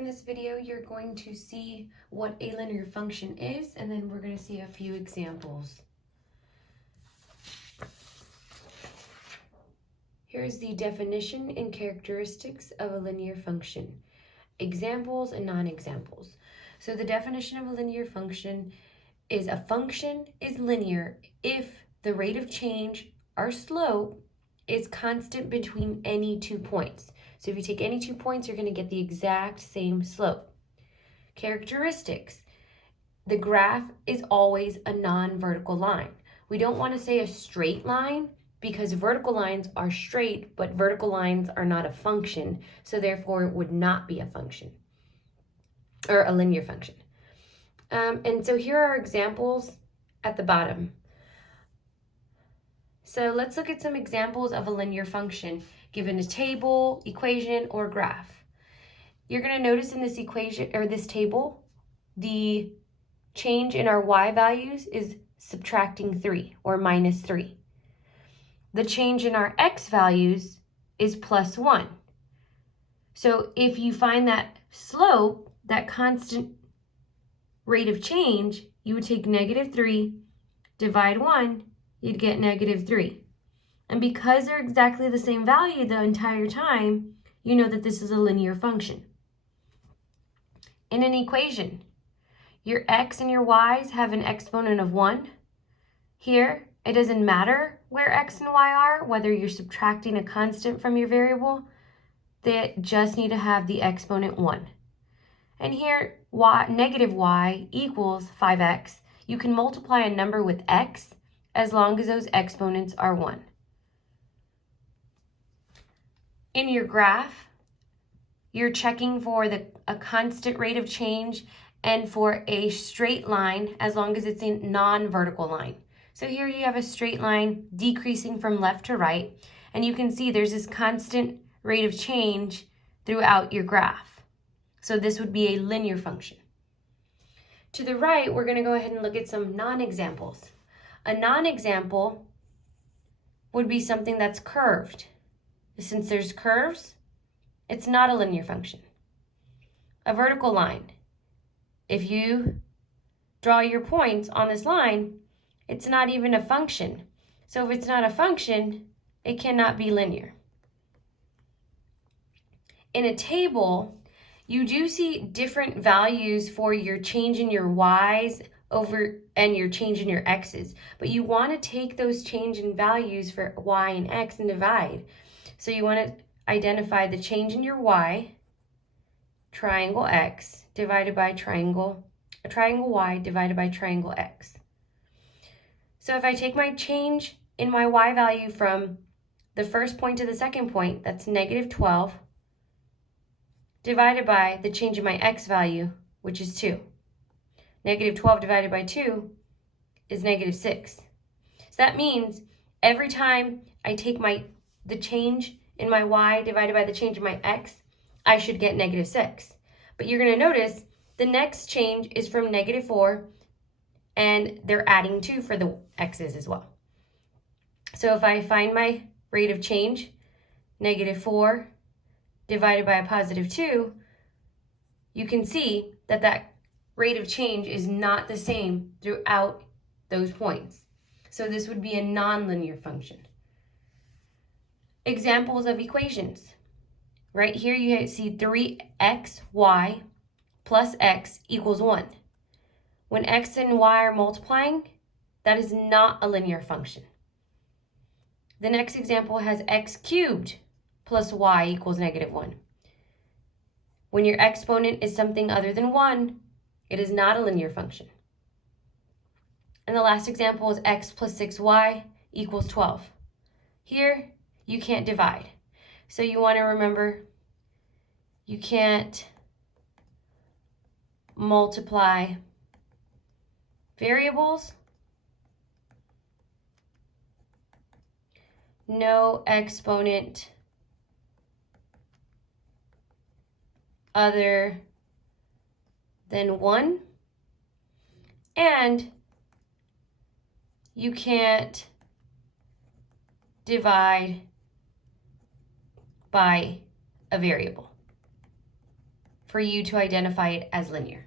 In this video, you're going to see what a linear function is, and then we're going to see a few examples. Here's the definition and characteristics of a linear function. Examples and non-examples. So the definition of a linear function is a function is linear if the rate of change, or slope, is constant between any 2 points. So if you take any 2 points, you're going to get the exact same slope. Characteristics. The graph is always a non-vertical line. We don't want to say a straight line because vertical lines are straight, but vertical lines are not a function, so therefore it would not be a function or a linear function. And so here are examples at the bottom. So let's look at some examples of a linear function given a table, equation, or graph. You're going to notice in this equation or this table, the change in our y values is subtracting 3 or minus 3. The change in our x values is plus 1. So if you find that slope, that constant rate of change, you would take negative 3, divide 1, you'd get negative 3. And because they're exactly the same value the entire time, you know that this is a linear function. In an equation, your x and your y's have an exponent of 1. Here, it doesn't matter where x and y are, whether you're subtracting a constant from your variable, they just need to have the exponent 1. And here, negative y equals 5x. You can multiply a number with x as long as those exponents are 1. In your graph, you're checking for a constant rate of change and for a straight line as long as it's a non-vertical line. So here you have a straight line decreasing from left to right, and you can see there's this constant rate of change throughout your graph. So this would be a linear function. To the right, we're going to go ahead and look at some non-examples. A non-example would be something that's curved. Since there's curves, it's not a linear function. A vertical line. If you draw your points on this line, it's not even a function. So if it's not a function, it cannot be linear. In a table, you do see different values for your change in your y's and your change in your x's. But you want to take those change in values for y and x and divide. So you want to identify the change in your y, triangle x, divided by triangle y divided by triangle x. So if I take my change in my y value from the first point to the second point, that's negative 12, divided by the change in my x value, which is 2. Negative 12 divided by 2 is negative 6. So that means every time I take the change in my y divided by the change in my x, I should get negative 6. But you're going to notice the next change is from negative 4, and they're adding 2 for the x's as well. So if I find my rate of change, negative 4 divided by a positive 2, you can see that that rate of change is not the same throughout those points. So this would be a nonlinear function. Examples of equations. Right here you see 3xy plus x equals 1. When x and y are multiplying, that is not a linear function. The next example has x cubed plus y equals negative 1. When your exponent is something other than 1, it is not a linear function. And the last example is x plus 6y equals 12. Here, you can't divide. So you want to remember, you can't multiply variables. No exponent other than 1. And you can't divide by a variable. for you to identify it as linear.